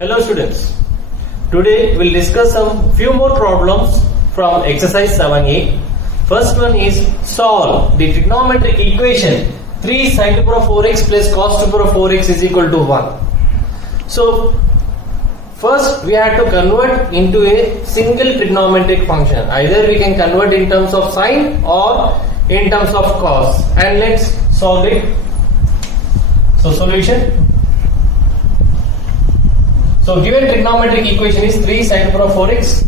Hello students, today we'll discuss some few more problems from exercise 7a. First one is solve the trigonometric equation 3 sin to the power 4x plus cos to the power 4x is equal to 1. So first we have to convert into a single trigonometric function. Either we can convert in terms of sine or in terms of cos, and let's solve it. So solution. So given trigonometric equation is 3 sin to the power 4x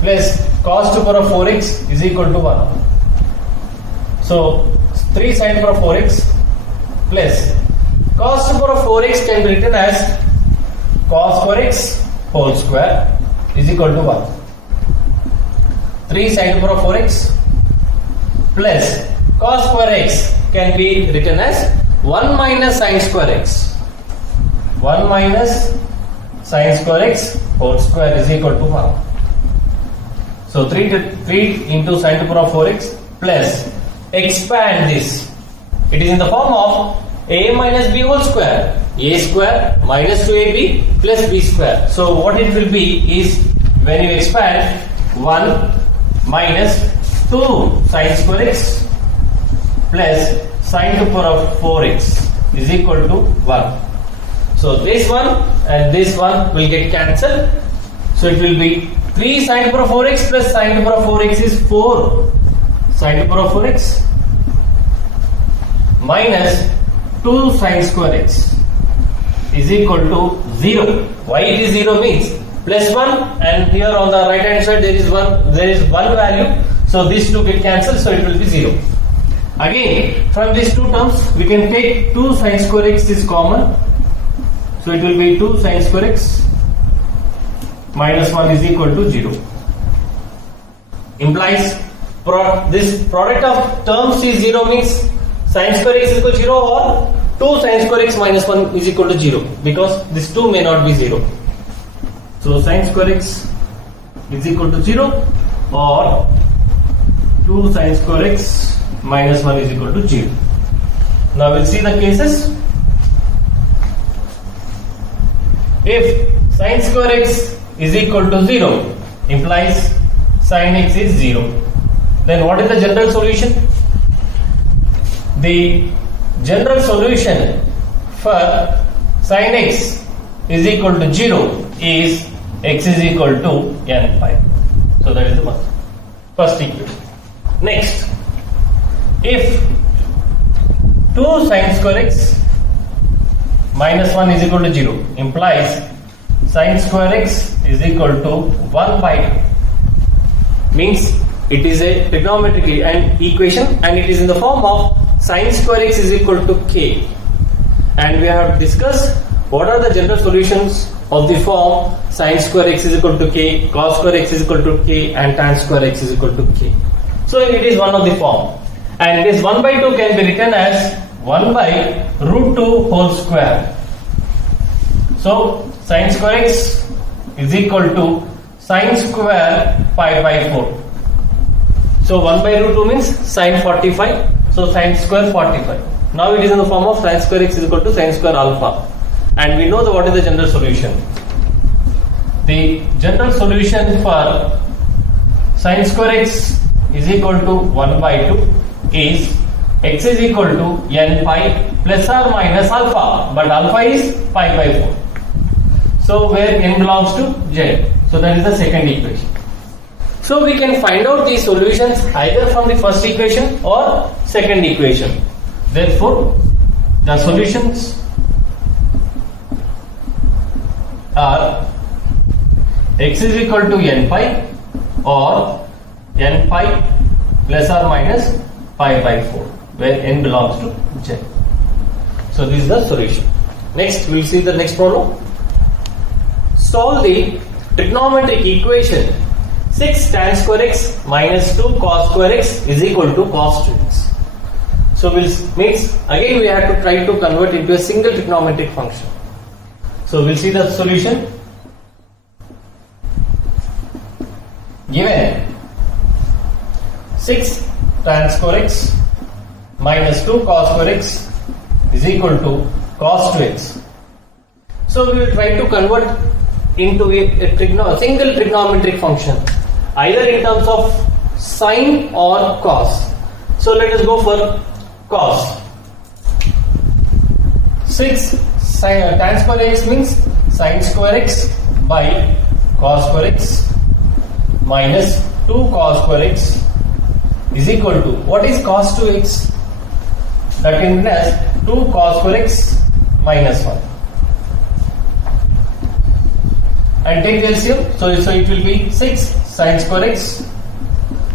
plus cos to the power 4x is equal to 1. So 3 sin to the power 4x plus cos to the power 4x can be written as cos square x whole square is equal to 1. 3 sin to the power 4x plus cos square x can be written as 1 minus sin square x. 1 minus sin square x whole square is equal to 1. So 3 into sin to the power 4x plus expand this. It is in the form of a minus b whole square. A square minus 2ab plus b square. So what it will be is, when you expand, 1 minus 2 sin square x plus sin to the power 4x is equal to 1. So this one and this one will get cancelled. So it will be 3 sin to the power 4x plus sin to the power 4x is 4 sin to the power 4x minus 2 sin square x is equal to 0. Why it is 0 means plus 1, and here on the right hand side there is one value. So these two get cancelled, so it will be 0. Again, from these two terms we can take 2 sin square x is common. So it will be 2 sin square x minus 1 is equal to 0. Implies this product of terms is 0 means sin square x is equal to 0 or 2 sin square x minus 1 is equal to 0, because this 2 may not be 0. So sin square x is equal to 0 or 2 sin square x minus 1 is equal to 0. Now we'll see the cases. If sin square x is equal to 0 implies sin x is 0, then what is the general solution? The general solution for sin x is equal to 0 is x is equal to n pi. So that is the first equation. Next, if 2 sin square x minus 1 is equal to 0 implies sin square x is equal to 1 by 2, means it is a trigonometric equation and it is in the form of sin square x is equal to k, and we have discussed what are the general solutions of the form sin square x is equal to k, cos square x is equal to k, and tan square x is equal to k. So it is one of the form, and this 1 by 2 can be written as 1 by root 2 whole square. So sin square x is equal to sin square pi by 4. So 1 by root 2 means sin 45. So sin square 45. Now it is in the form of sin square x is equal to sin square alpha. And we know what is the general solution. The general solution for sin square x is equal to 1 by 2 is x is equal to n pi plus or minus alpha, but alpha is pi by 4. So where n belongs to z. So that is the second equation. So we can find out the solutions either from the first equation or second equation. Therefore, the solutions are x is equal to n pi or n pi plus or minus pi by 4, where n belongs to z. So this is the solution. Next, we will see the next problem. Solve the trigonometric equation 6 tan square x minus 2 cos square x is equal to cos 2x. So means again we have to try to convert into a single trigonometric function. So we'll see the solution. Given 6 tan square x minus 2 cos square x is equal to cos 2x. So So we will try to convert into a single trigonometric function, either in terms of sine or cos. So let us go for cos. 6 tan square x means sin square x by cos square x minus 2 cos square x is equal to, what is cos 2x? That can be as 2 cos square x minus 1. And take the LCM, so it will be 6 sin square x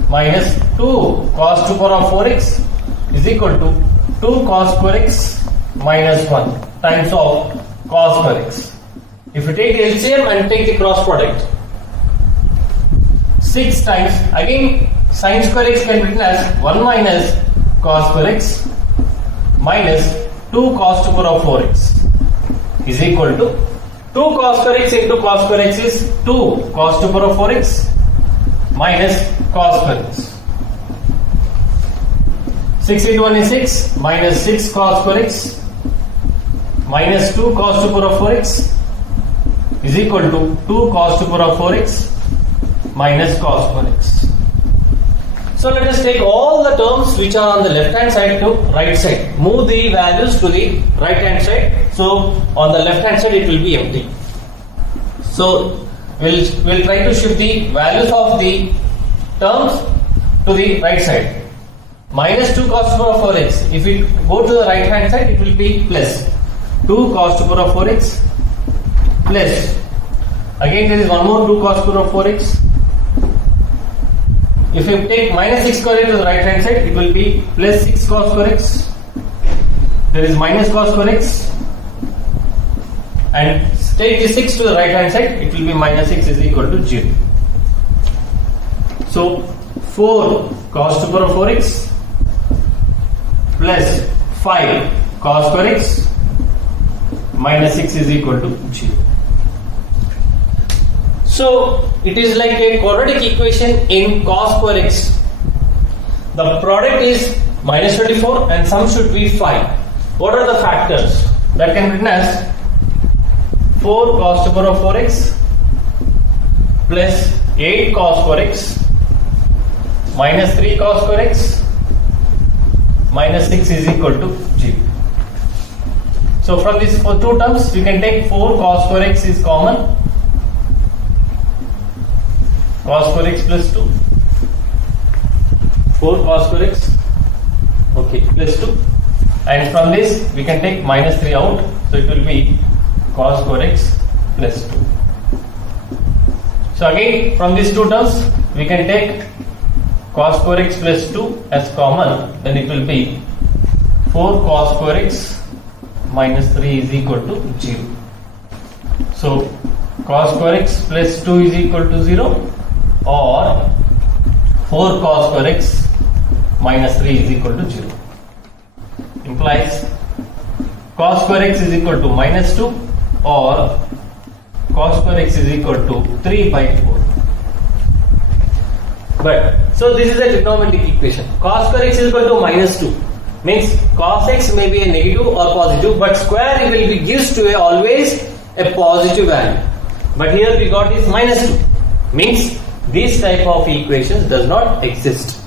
minus 2 cos 2 power of 4x is equal to 2 cos square x minus 1 times of cos square x. If you take the LCM and take the cross product, 6 times, again sin square x can be written as 1 minus cos square x minus 2 cos 2 power of 4x is equal to 2 cos square x into cos square x is 2 cos 2 power of 4x minus cos square x. 6 into 1 is 6 minus 6 cos square x minus 2 cos 2 power of 4x is equal to 2 cos 2 power of 4x minus cos square x. So let us take all the terms which are on the left hand side to right side. Move the values to the right hand side. So on the left hand side it will be empty. So we'll try to shift the values of the terms to the right side. Minus 2 cos 2 power of 4x. If we go to the right hand side, it will be plus 2 cos 2 power of 4x plus, again there is one more 2 cos 2 power of 4x. If you take minus 6 square to the right hand side, it will be plus 6 cos square x. There is minus cos square x. And take the 6 to the right hand side, it will be minus 6 is equal to 0. So 4 cos 2 power of 4x plus 5 cos square x minus 6 is equal to 0. So it is like a quadratic equation in cos square x. The product is minus 24 and sum should be 5. What are the factors? That can be written as 4 cos 2 power of 4x plus 8 cos square x minus 3 cos square x minus 6 is equal to 0. So from these two terms we can take 4 cos square x is common, cos square x plus 2, 4 cos square x, okay, plus 2, and from this we can take minus 3 out, so it will be cos square x plus 2. So again from these two terms we can take cos square x plus 2 as common, then it will be 4 cos square x minus 3 is equal to 0. So cos square x plus 2 is equal to 0, or 4 cos square x minus 3 is equal to 0. Implies cos square x is equal to minus 2 or cos square x is equal to 3 by 4. But so this is a trigonometric equation. Cos square x is equal to minus 2 means cos x may be a negative or positive, but square will be gives to always a positive value. But here we got is minus 2 means this type of equations does not exist.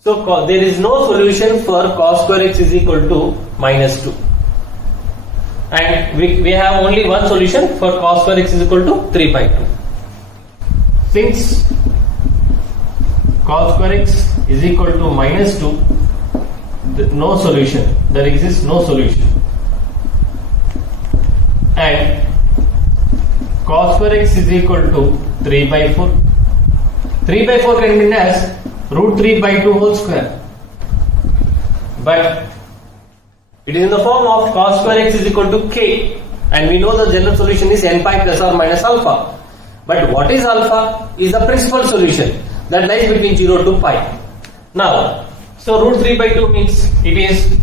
So there is no solution for cos square x is equal to minus 2. And we have only one solution for cos square x is equal to 3 by 2. Since cos square x is equal to minus 2, no solution, there exists no solution. And cos square x is equal to 3 by 4. 3 by 4 can be written as root 3 by 2 whole square. But it is in the form of cos square x is equal to k, and we know the general solution is n pi plus or minus alpha. But what is alpha? Is the principal solution that lies between 0 to pi. Now, so root 3 by 2 means it is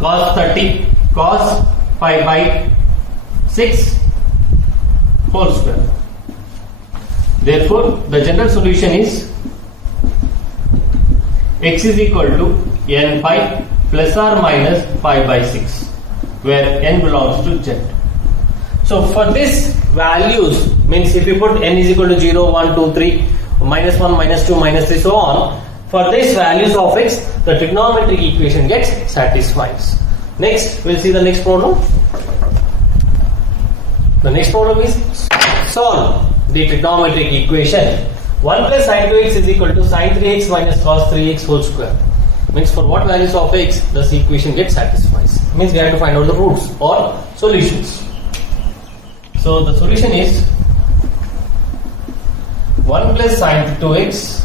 cos 30 cos pi by 6 whole square. Therefore, the general solution is x is equal to n pi plus or minus pi by 6, where n belongs to z. So for this values, means if you put n is equal to 0, 1, 2, 3, minus 1, minus 2, minus 3, so on, for this values of x, the trigonometric equation gets satisfies. Next, we'll see the next problem. The next problem is solve the trigonometric equation 1 plus sin 2x is equal to sin 3x minus cos 3x whole square. Means for what values of x this equation gets satisfies. Means we have to find out the roots or solutions. So the solution is 1 plus sin 2x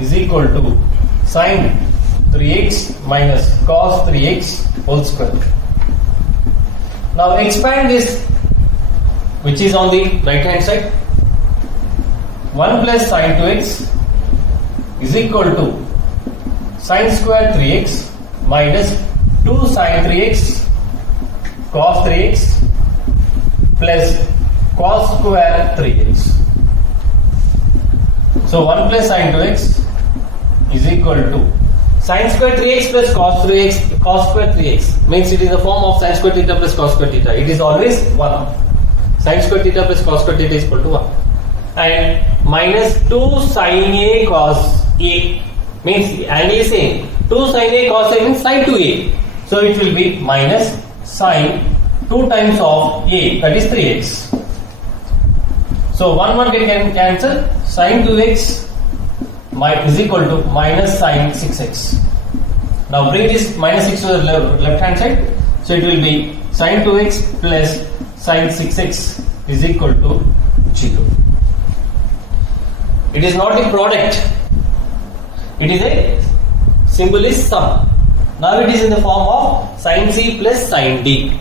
is equal to sin 3x minus cos 3x whole square. Now expand this, which is on the right hand side. 1 plus sin 2x is equal to sin square 3x minus 2 sin 3x cos 3x plus cos square 3x. So 1 plus sin 2x is equal to sin square 3x plus cos 3x, cos square 3x means it is the form of sin square theta plus cos square theta. It is always 1. Sin square theta plus cos square theta is equal to 1. And minus 2 sin a cos a means angle is same. 2 sin a cos a means sin 2a. So it will be minus sin 2 times of a, that is 3x. So 1 can cancel. Sin 2x is equal to minus sin 6x. Now bring this minus 6 to the left hand side. So it will be sin 2x plus sin 6x is equal to 0. It is not the product. It is a symbol is sum. Now it is in the form of sin c plus sin d.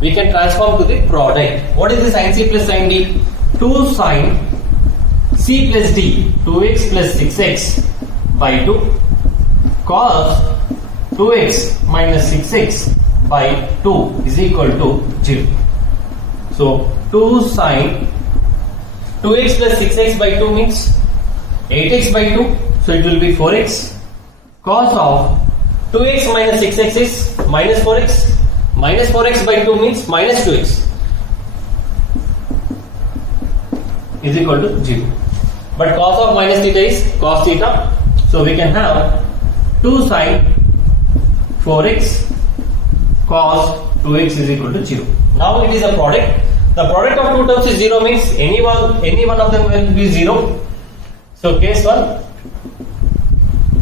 We can transform to the product. What is the sin c plus sin d? 2 sin c plus d, 2x plus 6x by 2 cos 2x minus 6x by 2 is equal to 0. So 2 sin 2x plus 6x by 2 means 8x by 2, so it will be 4x. Cos of 2x minus 6x is minus 4x. Minus 4x by 2 means minus 2x is equal to 0. But cos of minus theta is cos theta. So we can have 2 sin 4x cos 2x is equal to 0. Now it is a product. The product of two terms is 0 means any one of them will be 0. So case 1,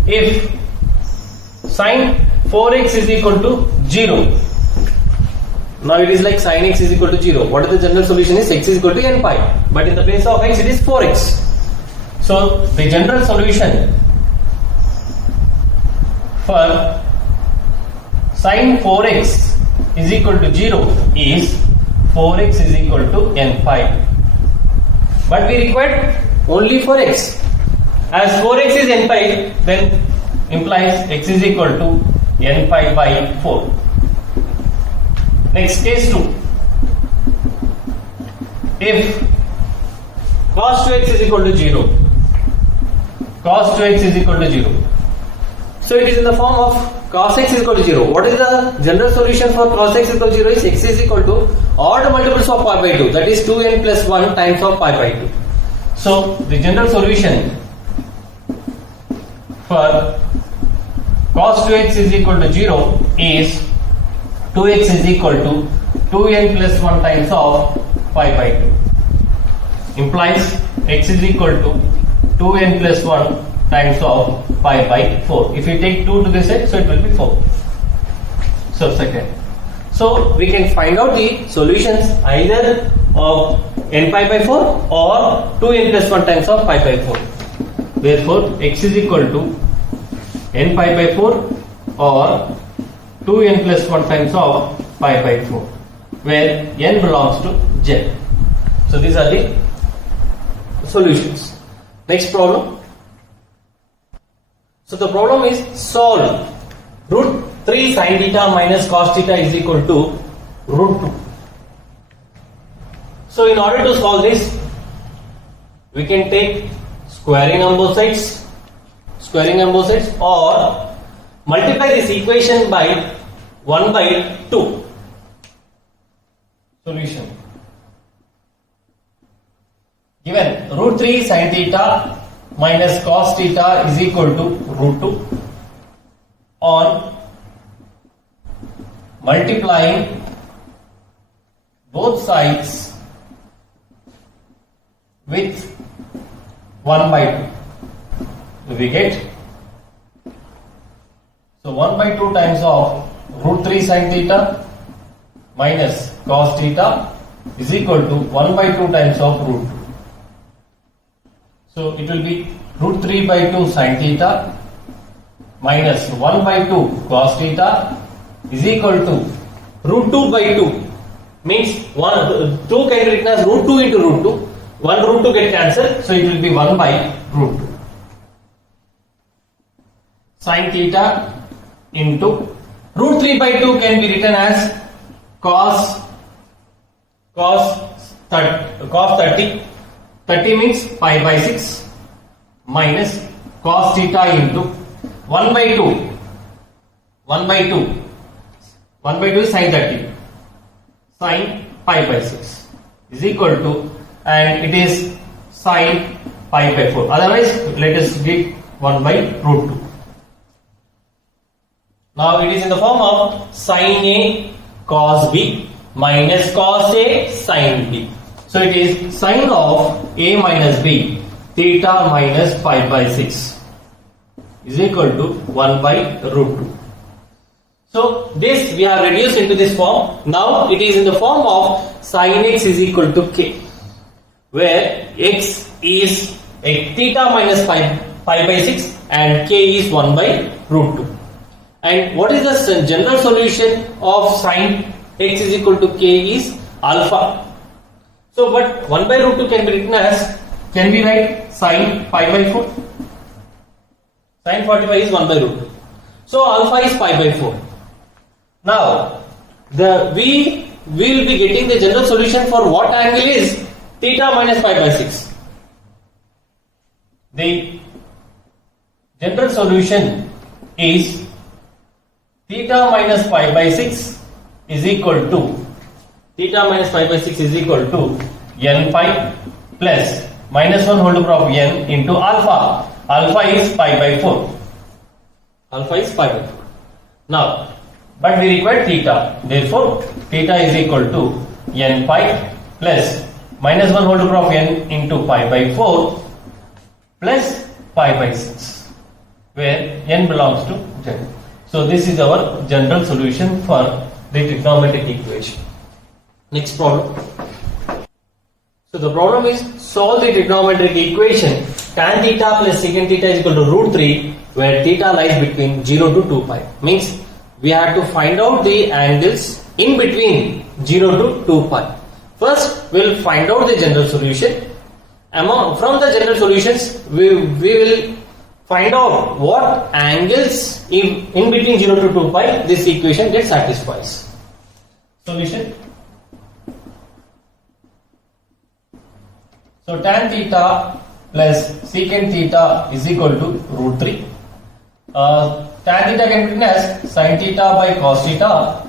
if sin 4x is equal to 0, now it is like sin x is equal to 0. What is the general solution is x is equal to n pi. But in the place of x it is 4x. So the general solution for sin 4x is equal to 0 is 4x is equal to n pi. But we require only for x. As 4x is n pi, then implies x is equal to n pi by 4. Next, case 2. If cos 2x is equal to 0, cos 2x is equal to 0. So it is in the form of cos x is equal to 0. What is the general solution for cos x is equal to 0 is x is equal to odd multiples of pi by 2, that is 2n plus 1 times of pi by 2. So the general solution for cos 2x is equal to 0 is 2x is equal to 2n plus 1 times of pi by 2. Implies x is equal to 2n plus 1 times of pi by 4. If you take 2 to this side, so it will be 4. So second. So we can find out the solutions either of n pi by 4 or 2n plus 1 times of pi by 4. Therefore, x is equal to n pi by 4 or 2n plus 1 times of pi by 4, where n belongs to z. So these are the solutions. Next problem. So the problem is solve root 3 sin theta minus cos theta is equal to root 2. So in order to solve this, we can take squaring on both sides, or multiply this equation by 1 by 2. Solution. 3 sin theta minus cos theta is equal to root 2 on multiplying both sides with 1 by 2. So we get, so 1 by 2 times of root 3 sin theta minus cos theta is equal to 1 by 2 times of root 2. So it will be root 3 by 2 sin theta minus 1 by 2 cos theta is equal to root 2 by 2, means 2 can be written as root 2 into root 2. 1 root 2 get cancelled, so it will be 1 by root 2. Sin theta into root 3 by 2 can be written as cos 30. 30 means pi by 6 minus cos theta into 1 by 2. 1 by 2 is sin 30. Sin pi by 6 is equal to, and it is sin pi by 4. Otherwise, let us get 1 by root 2. Now it is in the form of sin A cos B minus cos A sin B. So it is sin of A minus B theta minus pi by 6 is equal to 1 by root 2. So this we have reduced into this form. Now it is in the form of sin x is equal to k, where x is theta minus pi by 6 and k is 1 by root 2. And what is the general solution of sin x is equal to k is alpha. So but 1 by root 2 can be written as, can we write sin pi by 4? Sin 45 is 1 by root 2. So alpha is pi by 4. Now we will be getting the general solution for what angle is theta minus pi by 6. The general solution is theta minus pi by 6 is equal to, theta minus pi by 6 is equal to n pi plus minus 1 whole power of n into alpha. Alpha is pi by 4. Alpha is pi by 4. Now, but we require theta. Therefore, theta is equal to n pi plus minus 1 whole power of n into pi by 4 plus pi by 6, where n belongs to z. So this is our general solution for the trigonometric equation. Next problem. So the problem is, solve the trigonometric equation tan theta plus secant theta is equal to root 3, where theta lies between 0 to 2 pi. Means we have to find out the angles in between 0 to 2 pi. First, we will find out the general solution. From the general solutions, we will find out what angles in between 0 to 2 pi this equation gets satisfies. Solution. So tan theta plus secant theta is equal to root 3. Tan theta can be written as sin theta by cos theta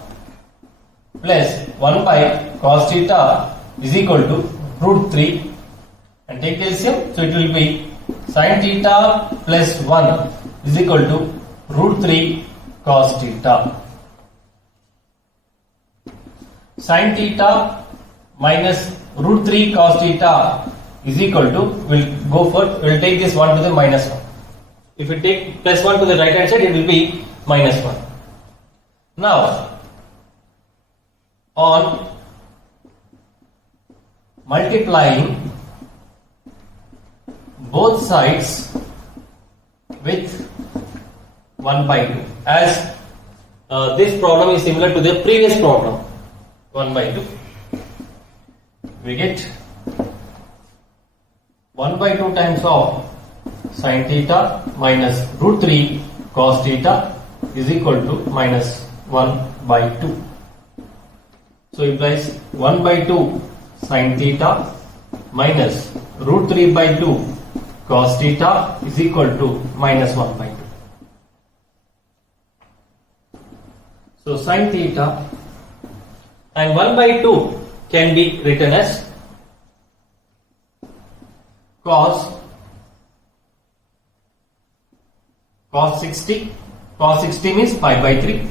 plus 1 by cos theta is equal to root 3, and take LCM. So it will be sin theta plus 1 is equal to root 3 cos theta. Sin theta minus root 3 cos theta is equal to, we'll take this 1 to the minus 1. If we take plus 1 to the right hand side, it will be minus 1. Now, on multiplying both sides with 1 by 2, as this problem is similar to the previous problem, 1 by 2, we get 1 by 2 times of sin theta minus root 3 cos theta is equal to minus 1 by 2. So it implies 1 by 2 sin theta minus root 3 by 2 cos theta is equal to minus 1 by 2. So sin theta and 1 by 2 can be written as cos 60. Cos 60 means pi by 3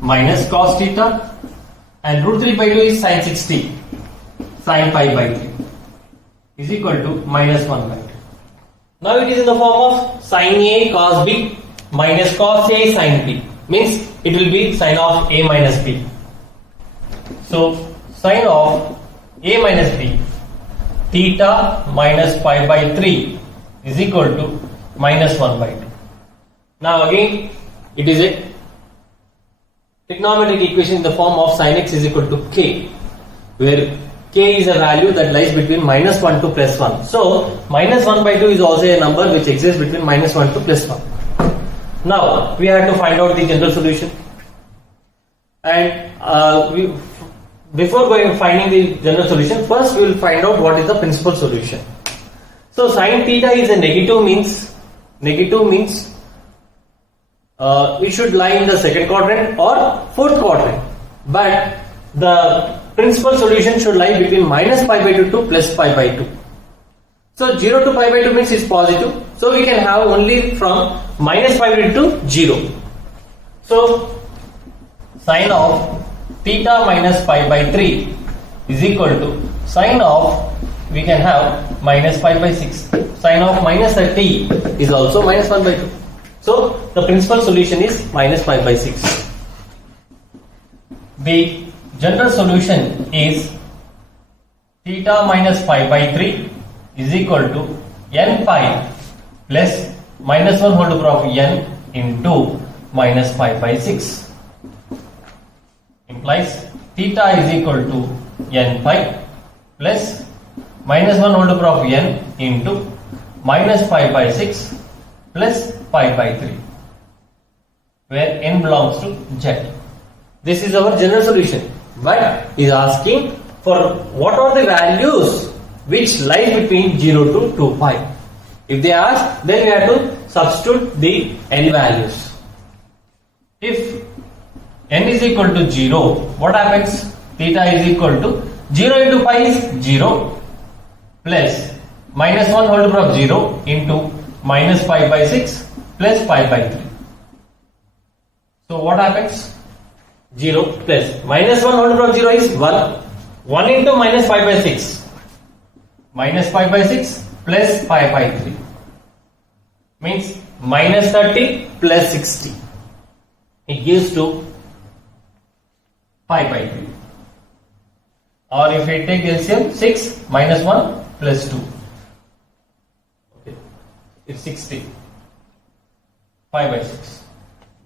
minus cos theta, and root 3 by 2 is sin 60, sin pi by 3 is equal to minus 1 by 2. Now it is in the form of sin A cos B minus cos A sin B, means it will be sin of A minus B. So sin of A minus B theta minus pi by 3 is equal to minus 1 by 2. Now again it is a trigonometric equation in the form of sin x is equal to k, where k is a value that lies between minus 1 to plus 1. So minus 1 by 2 is also a number which exists between minus 1 to plus 1. Now we have to find out the general solution, and before finding the general solution, first we will find out what is the principal solution. So sin theta is a negative, means it should lie in the second quadrant or fourth quadrant, but the principal solution should lie between minus pi by 2 to plus pi by 2. So 0 to pi by 2 means it's positive, so we can have only from minus pi by 2 to 0. So sin of theta minus pi by 3 is equal to sin of, we can have minus pi by 6. Sin of minus 30 is also minus 1 by 2. So the principal solution is minus pi by 6. The general solution is theta minus pi by 3 is equal to n pi plus minus 1 whole power of n into minus pi by 6. Implies theta is equal to n pi plus minus 1 whole power of n into minus pi by 6 plus pi by 3, where n belongs to z. This is our general solution, but is asking for what are the values which lies between 0 to 2 pi. If they ask, then we have to substitute the n values. If n is equal to 0, what happens? Theta is equal to 0 into pi is 0 plus minus 1 whole power of 0 into minus pi by 6 plus pi by 3. So what happens? 0 plus minus 1 whole power of 0 is 1. 1 into minus pi by 6. Minus pi by 6 plus pi by 3. Means minus 30 plus 60. It gives to pi by 3. Or if we take LCM, 6 minus 1 plus 2. Okay. It's 60. Pi by 6.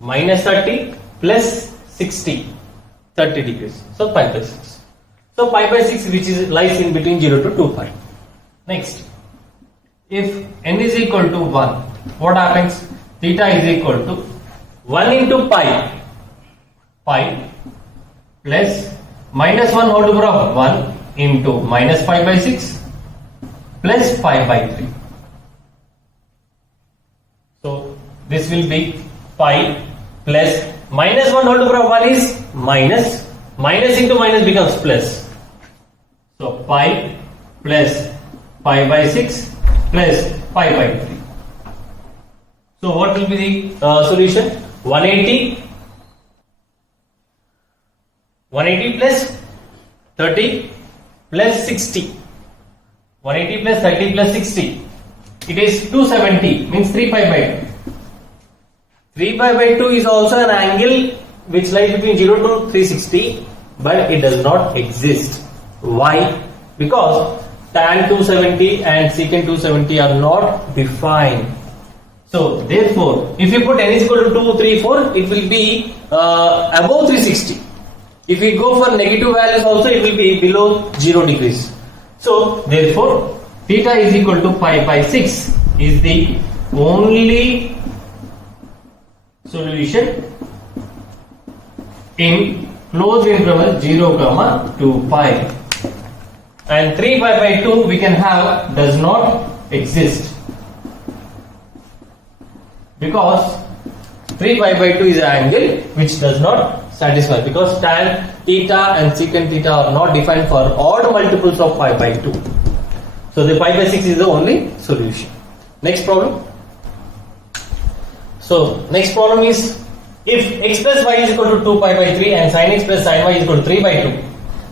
Minus 30 plus 60. 30 degrees. So pi by 6. So pi by 6 which is lies in between 0 to 2 pi. Next. If n is equal to 1, what happens? Theta is equal to 1 into pi. Pi plus minus 1 whole power of 1 into minus pi by 6 plus pi by 3. So this will be pi plus minus 1 whole power of 1 is minus. Minus into minus becomes plus. So pi plus pi by 6 plus pi by 3. So what will be the solution? 180 plus 30 plus 60. 180 plus 30 plus 60. It is 270, means 3 pi by 2. 3 pi by 2 is also an angle which lies between 0 to 360, but it does not exist. Why? Because tan 270 and secant 270 are not defined. So therefore, if you put n is equal to 2, 3, 4, it will be above 360. If we go for negative values also, it will be below 0 degrees. So therefore, theta is equal to pi by 6 is the only solution in closed interval 0, 2 pi. And 3 pi by 2 we can have does not exist, because 3 pi by 2 is an angle which does not satisfy, because tan theta and secant theta are not defined for odd multiples of pi by 2. So the pi by 6 is the only solution. Next problem. So next problem is, if x plus y is equal to 2 pi by 3 and sin x plus sin y is equal to 3 by 2,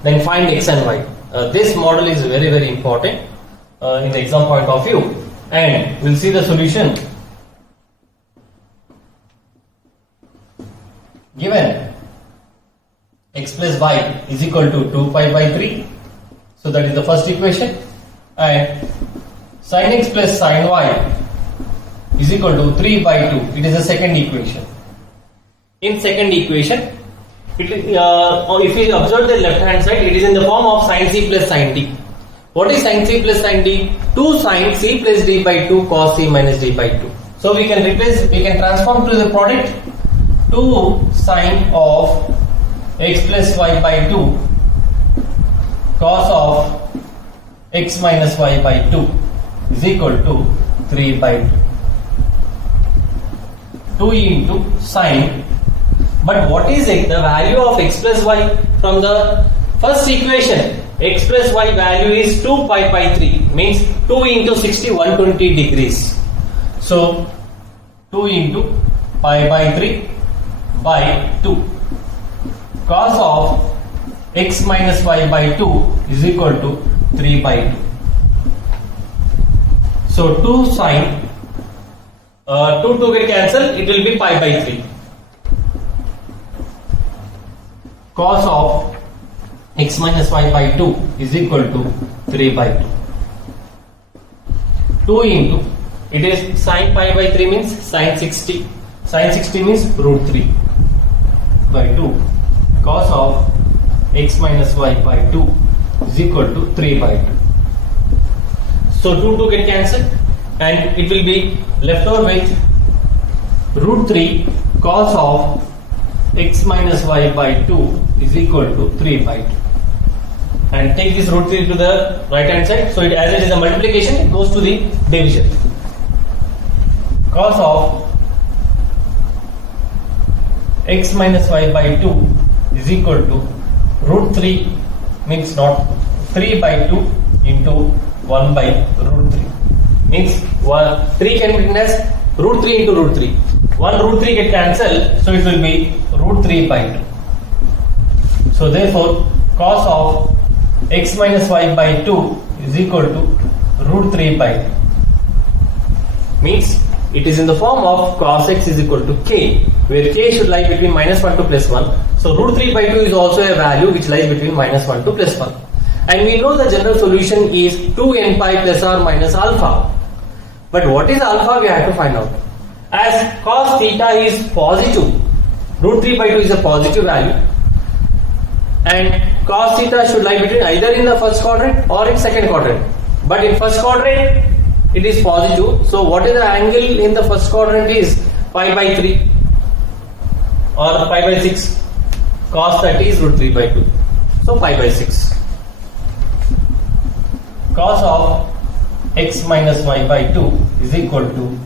then find x and y. This model is very, very important in the exam point of view, and we'll see the solution. Given x plus y is equal to 2 pi by 3, so that is the first equation, and sin x plus sin y is equal to 3 by 2, it is the second equation. In second equation, if we observe the left hand side, it is in the form of sin c plus sin d. What is sin c plus sin d? 2 sin c plus d by 2 cos c minus d by 2. So we can transform to the product. 2 sin of x plus y by 2 cos of x minus y by 2 is equal to 3 by 2. 2 into sin. But what is it? The value of x plus y from the first equation? X plus y value is 2 pi by 3, means 2 into 60, 120 degrees. So 2 into pi by 3 by 2 cos of x minus y by 2 is equal to 3 by 2. So 2 sin 2 get cancelled, it will be pi by 3. Cos of x minus y by 2 is equal to 3 by 2. 2 into, it is sin pi by 3 means sin 60. Sin 60 means root 3 by 2. Cos of x minus y by 2 is equal to 3 by 2. So 2 get cancelled, and it will be left over with root 3 cos of x minus y by 2 is equal to 3 by 2. And take this root 3 to the right hand side. So as it is a multiplication, it goes to the division. Cos of x minus y by 2 is equal to root 3, means not 3 by 2 into 1 by root 3, means 3 can be written as root 3 into root 3. 1 root 3 get cancelled, so it will be root 3 by 2. So therefore cos of x minus y by 2 is equal to root 3 by 2, means it is in the form of cos x is equal to k, where k should lie between minus 1 to plus 1. So root 3 by 2 is also a value which lies between minus 1 to plus 1. And we know the general solution is 2n pi plus or minus alpha. But what is alpha? We have to find out. As cos theta is positive, root 3 by 2 is a positive value, and cos theta should lie between either in the first quadrant or in second quadrant. But in first quadrant it is positive, so what is the angle in the first quadrant is pi by 3 or pi by 6. Cos 30 is root 3 by 2, so pi by 6. Cos of x minus y by 2 is equal to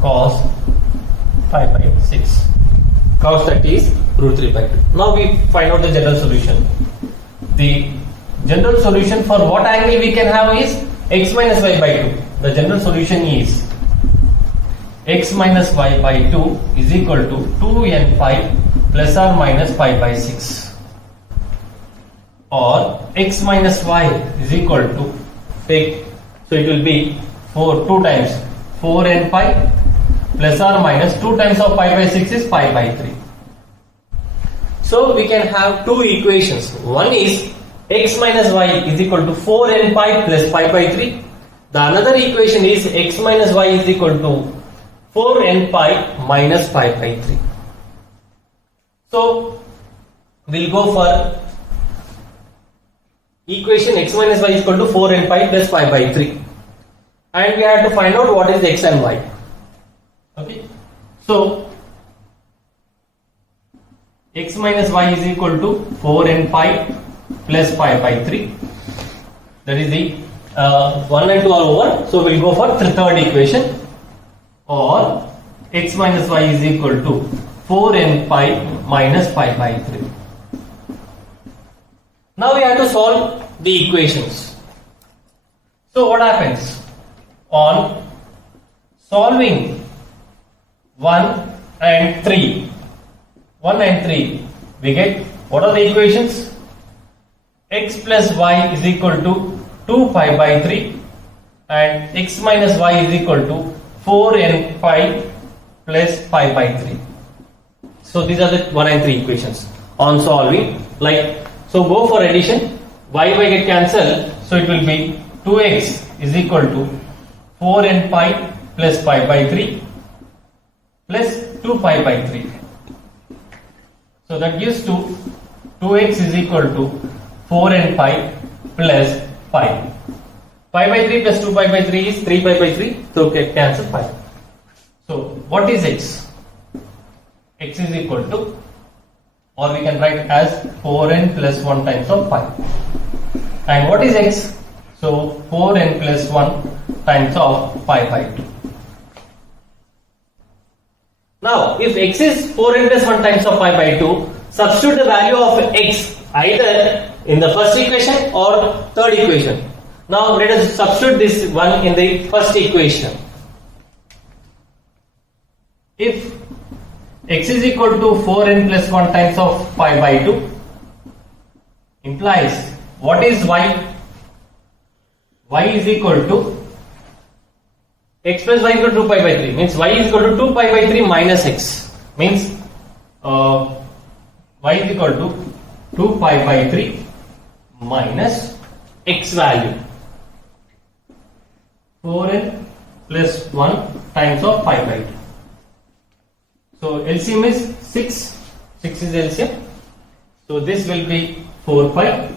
cos pi by 6. Cos 30 is root 3 by 2. Now we find out the general solution. The general solution for what angle we can have is x minus y by 2. The general solution is x minus y by 2 is equal to 2n pi plus or minus pi by 6, or x minus y is equal to, take, so it will be 2 times 4n pi plus or minus 2 times of pi by 6 is pi by 3. So we can have two equations. One is x minus y is equal to 4n pi plus pi by 3. The another equation is x minus y is equal to 4n pi minus pi by 3. So we'll go for equation x minus y is equal to 4n pi plus pi by 3, and we have to find out what is x and y. Okay, so x minus y is equal to 4n pi plus pi by 3, that is the 1 and 2 are over, so we'll go for third equation, or x minus y is equal to 4n pi minus pi by 3. Now we have to solve the equations. So what happens on solving 1 and 3? 1 and 3, we get, what are the equations? X plus y is equal to 2 pi by 3 and x minus y is equal to 4n pi plus pi by 3. So these are the 1 and 3 equations on solving. So go for addition, y get cancelled, so it will be 2x is equal to 4n pi plus pi by 3 plus 2 pi by 3. So that gives to 2x is equal to 4n pi plus pi. Pi by 3 plus 2 pi by 3 is 3 pi by 3, so cancel pi. So what is x? X is equal to, or we can write as 4n plus 1 times of pi. And what is x? So 4n plus 1 times of pi by 2. Now if x is 4n plus 1 times of pi by 2, substitute the value of x either in the first equation or third equation. Now let us substitute this one in the first equation. If x is equal to 4n plus 1 times of pi by 2 implies, what is y? Y is equal to x plus y equal to 2 pi by 3, means y is equal to 2 pi by 3 minus x, means y is equal to 2 pi by 3 minus x value 4n plus 1 times of pi by 2. So LCM is 6, 6 is LCM, so this will be 4 pi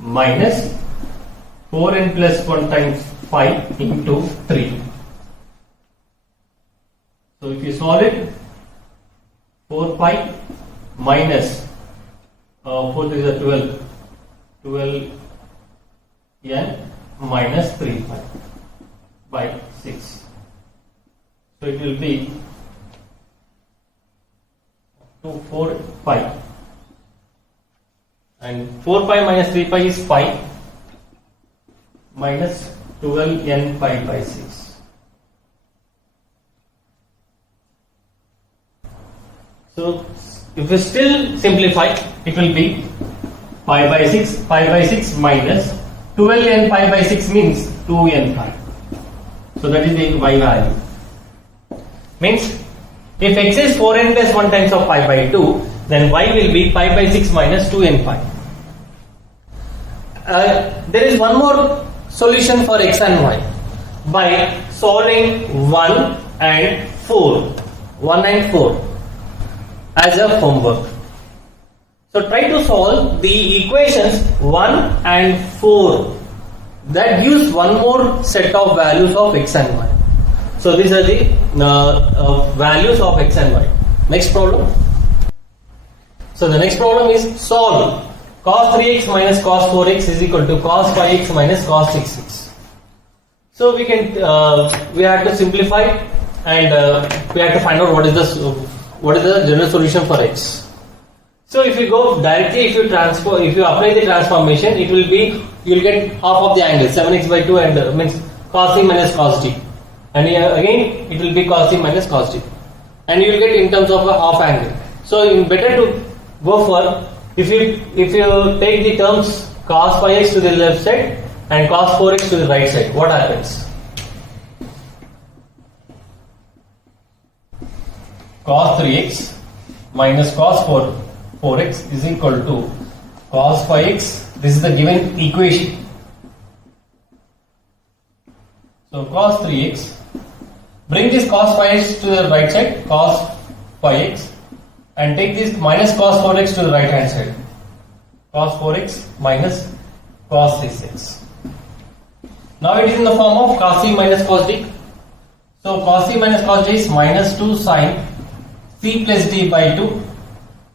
minus 4n plus 1 times 5 into 3. So if you solve it, 4 pi minus 4 is a 12, 12n minus 3 pi by 6. So it will be 4 pi, and 4 pi minus 3 pi is pi minus 12n pi by 6. So if we still simplify, it will be pi by 6 minus 12n pi by 6 means 2n pi. So that is the y value. Means if x is 4n plus 1 times of pi by 2, then y will be pi by 6 minus 2n pi. There is one more solution for x and y by solving 1 and 4 as a homework. So try to solve the equations 1 and 4 that gives one more set of values of x and y. So these are the values of x and y. Next problem. So the next problem is solve cos 3x minus cos 4x is equal to cos 5x minus cos 6x. So we can we have to simplify, and we have to find out what is the general solution for x. So if you go directly, if you apply the transformation, it will be, you will get half of the angle 7x by 2, and means cos c minus cos d, and again it will be cos c minus cos d, and you will get in terms of a half angle. So better to go for, if you take the terms cos 5x to the left side and cos 4x to the right side, what happens? Cos 3x minus cos 4x is equal to cos 5x. This is the given equation. So cos 3x, bring this cos 5x to the right side, cos 5x, and take this minus cos 4x to the right hand side, cos 4x minus cos 6x. Now it is in the form of cos c minus cos d. So cos c minus cos d is minus 2 sin c plus d by 2,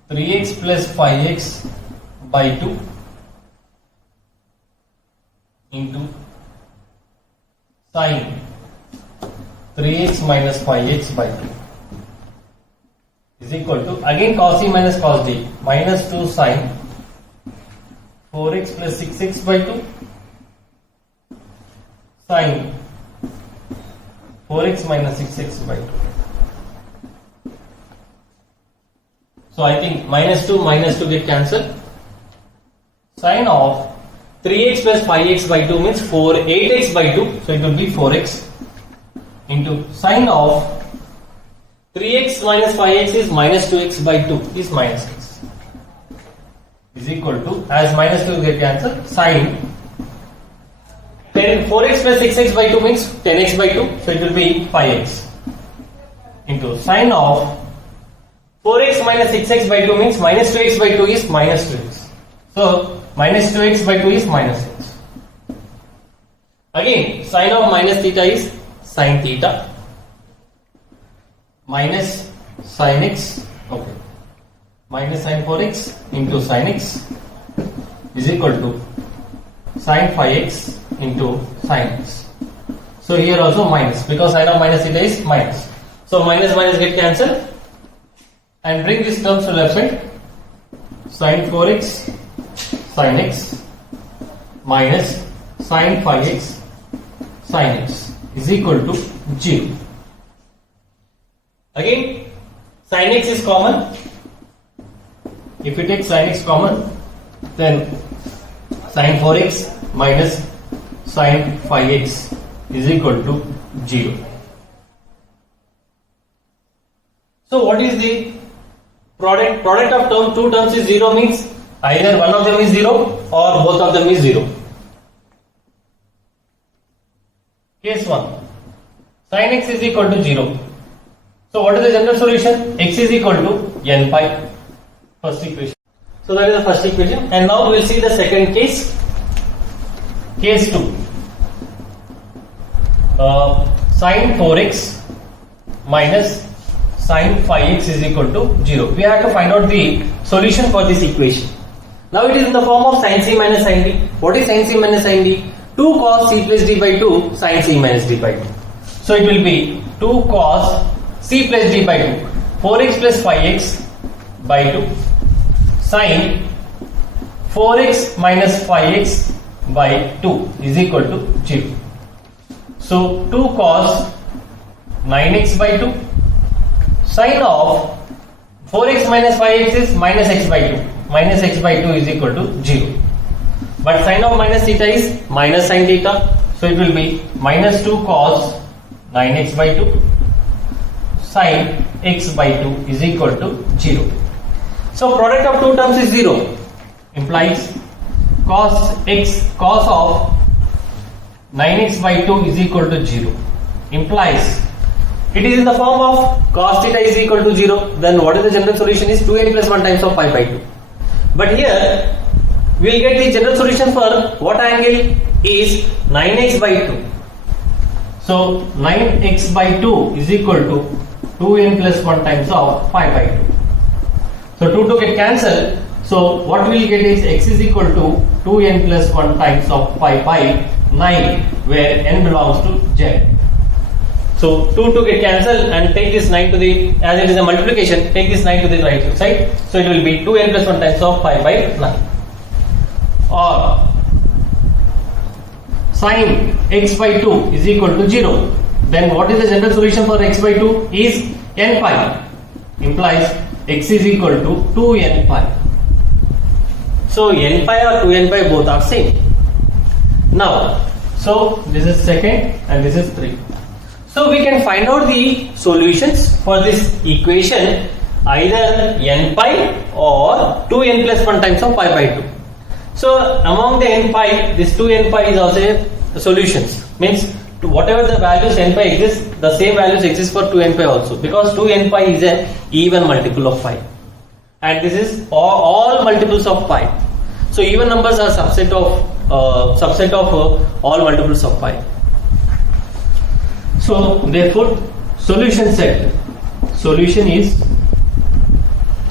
3x plus 5x by 2 into sin 3x minus 5x by 2 is equal to, again cos c minus cos d, minus 2 sin 4x plus 6x by 2, sine 4x minus 6x by 2. So I think minus 2 get cancelled. Sine of 3x plus 5x by 2 means 8x by 2. So it will be 4x into sine of 3x minus 5x is minus 2x by 2 is minus x is equal to, as minus 2 get cancelled, sine 4x plus 6x by 2 means 10x by 2. So it will be 5x into sine of 4x minus 6x by 2 means minus 2x by 2 is minus 2x. So minus 2x by 2 is minus x. Again, sine of minus theta is sine theta minus sine x. Okay. Minus sine 4x into sine x is equal to sine 5x into sine x. So here also minus, because sine of minus theta is minus. So minus minus get cancelled and bring this term to left side. Sine 4x sin x minus sin 5x sin x is equal to 0. Again, sin x is common. If we take sin x common, then sin 4x minus sin 5x is equal to 0. So what is the product of two terms is 0 means either one of them is 0 or both of them is 0. Case 1, sin x is equal to 0. So what is the general solution? X is equal to n pi. First equation. So that is the first equation. And now we will see the second case. Case 2. Sin 4x minus sin 5x is equal to 0. We have to find out the solution for this equation. Now it is in the form of sin c minus sin d. What is sin c minus sin d? 2 cos c plus d by 2 sin c minus d by 2. So it will be 2 cos c plus d by 2 4x plus 5x by 2 sin 4x minus 5x by 2 is equal to 0. So 2 cos 9x by 2 sin of 4x minus 5x is minus x by 2. Minus x by 2 is equal to 0. But sin of minus theta is minus sin theta. So it will be minus 2 cos 9x by 2 sin x by 2 is equal to 0. So product of two terms is 0. Implies cos of 9x by 2 is equal to 0. Implies it is in the form of cos theta is equal to 0. Then what is the general solution is 2n plus 1 times of pi by 2. But here we will get the general solution for what angle is 9x by 2. So 9x by 2 is equal to 2n plus 1 times of pi by 2. So 2 get cancelled. So what we will get is x is equal to 2n plus 1 times of pi by 9, where n belongs to z. So 2 get cancelled and take this 9 to the, as it is a multiplication, take this 9 to the right side. So it will be 2n plus 1 times of pi by 9. Or sin x by 2 is equal to 0. Then what is the general solution for x by 2 is n pi. Implies x is equal to 2n pi. So n pi or 2n pi both are same. Now, so this is second and this is 3. So we can find out the solutions for this equation either n pi or 2n plus 1 times of pi by 2. So among the n pi, this 2n pi is also a solutions. Means whatever the values n pi exists, the same values exist for 2n pi also, because 2n pi is an even multiple of pi. And this is all multiples of pi. So even numbers are subset of all multiples of pi. So therefore solution set, solution is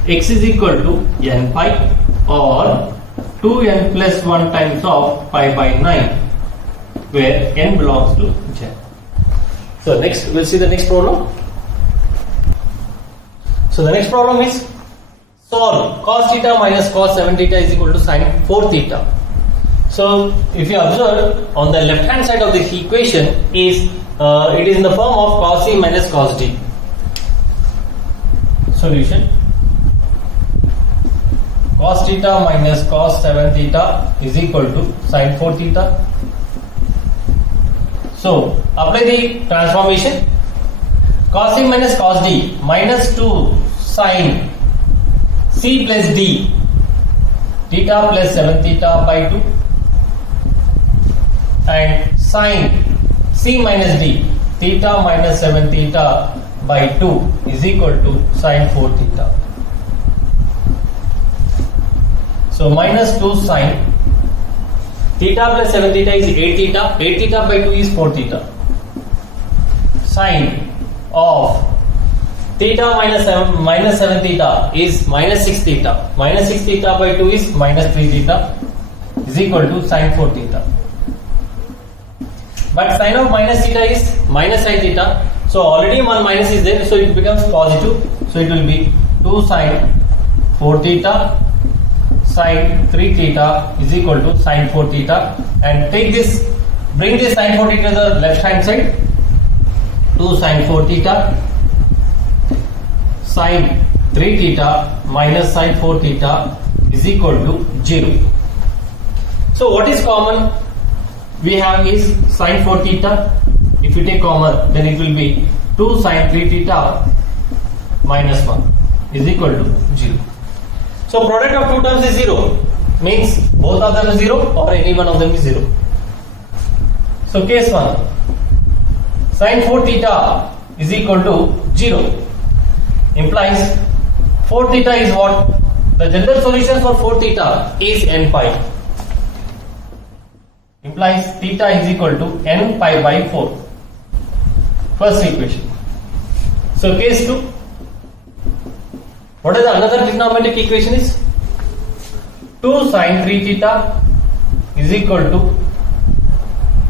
x is equal to n pi or 2n plus 1 times of pi by 9, where n belongs to z. So next we'll see the next problem. So the next problem is solve cos theta minus cos 7 theta is equal to sin 4 theta. So if you observe on the left hand side of the equation is it is in the form of cos C minus cos D. Solution: cos theta minus cos 7 theta is equal to sin 4 theta. So apply the transformation. Cos C minus cos D minus 2 sin C plus D theta plus 7 theta by 2 and sin C minus D theta minus 7 theta by 2 is equal to sin 4 theta. So minus 2 sin theta plus 7 theta is 8 theta. 8 theta by 2 is 4 theta. Sin of theta minus 7 theta is minus 6 theta. Minus 6 theta by 2 is minus 3 theta is equal to sin 4 theta. But sin of minus theta is minus sin theta. So already one minus is there, so it becomes positive. So it will be 2 sin 4 theta sin 3 theta is equal to sin 4 theta. And take this, bring this sin 4 theta to the left hand side. 2 sin 4 theta sin 3 theta minus sin 4 theta is equal to 0. So what is common we have is sin 4 theta. If you take common, then it will be 2 sin 3 theta minus 1 is equal to 0. So product of two terms is 0, means both of them is 0 or any one of them is 0. So case 1, sin 4 theta is equal to 0 implies 4 theta is what? The general solution for 4 theta is n pi. Implies theta is equal to n pi by 4. First equation. So case 2. What is the another trigonometric equation is? 2 sin 3 theta is equal to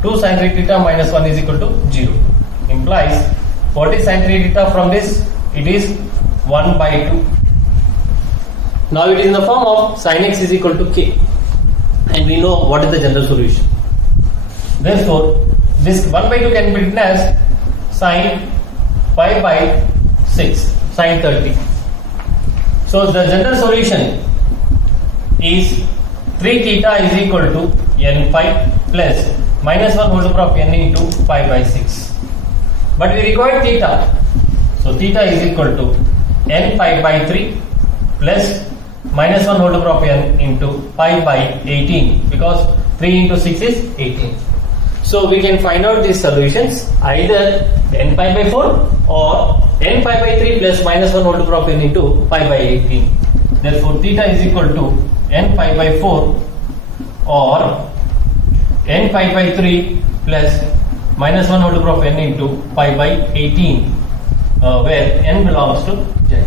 2 sin 3 theta minus 1 is equal to 0. Implies what is sin 3 theta from this? It is 1 by 2. Now it is in the form of sin x is equal to k. And we know what is the general solution. Therefore, this 1 by 2 can be written as sin pi by 6, sin 30. So the general solution is 3 theta is equal to n pi plus minus 1 whole power of n into pi by 6. But we require theta. So theta is equal to n pi by 3 plus minus 1 whole power of n into pi by 18, because 3 into 6 is 18. So we can find out these solutions either n pi by 4 or n pi by 3 plus minus 1 whole power of n into pi by 18. Therefore theta is equal to n pi by 4 or n pi by 3 plus minus 1 whole power of n into pi by 18, where n belongs to z.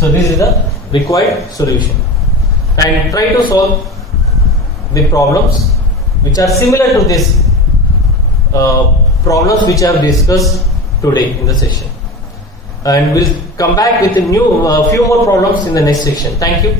So this is the required solution. And try to solve the problems which are similar to this problems which I have discussed today in the session. And we'll come back with a few more problems in the next section. Thank you.